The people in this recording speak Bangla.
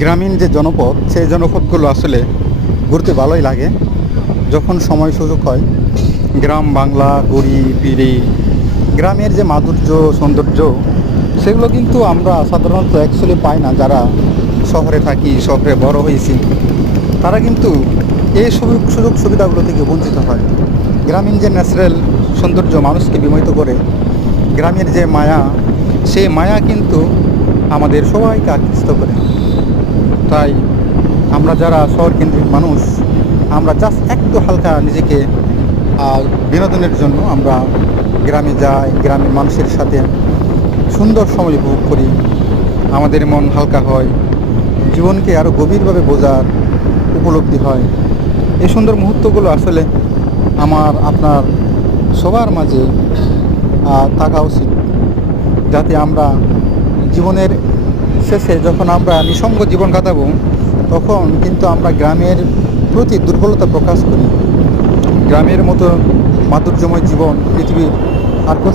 গ্রামীণ যে জনপদ সেই জনপদগুলো আসলে ঘুরতে ভালোই লাগে যখন সময় সুযোগ হয়। গ্রাম বাংলা ঘুরি ফিরি, গ্রামের যে মাধুর্য সৌন্দর্য সেগুলো কিন্তু আমরা সাধারণত অ্যাকচুয়ালি পাই না। যারা শহরে থাকি, শহরে বড় হয়েছি, তারা কিন্তু এই সুযোগ সুবিধাগুলো থেকে বঞ্চিত হয়। গ্রামীণ যে ন্যাচারাল সৌন্দর্য মানুষকে বিমোহিত করে, গ্রামের যে মায়া, সেই মায়া কিন্তু আমাদের সবাইকে আকৃষ্ট করে। তাই আমরা যারা শহর কেন্দ্রিক মানুষ, আমরা জাস্ট একটু হালকা নিজেকে বিনোদনের জন্য আমরা গ্রামে যাই, গ্রামের মানুষের সাথে সুন্দর সময় উপভোগ করি, আমাদের মন হালকা হয়, জীবনকে আরও গভীরভাবে বোঝার উপলব্ধি হয়। এই সুন্দর মুহূর্তগুলো আসলে আমার আপনার সবার মাঝে থাকা উচিত, যাতে আমরা জীবনের শেষে যখন আমরা নিঃসঙ্গ জীবন কাটাবো, তখন কিন্তু আমরা গ্রামের প্রতি দুর্বলতা প্রকাশ করি। গ্রামের মতো মাধুর্যময় জীবন পৃথিবীর আর কোথাও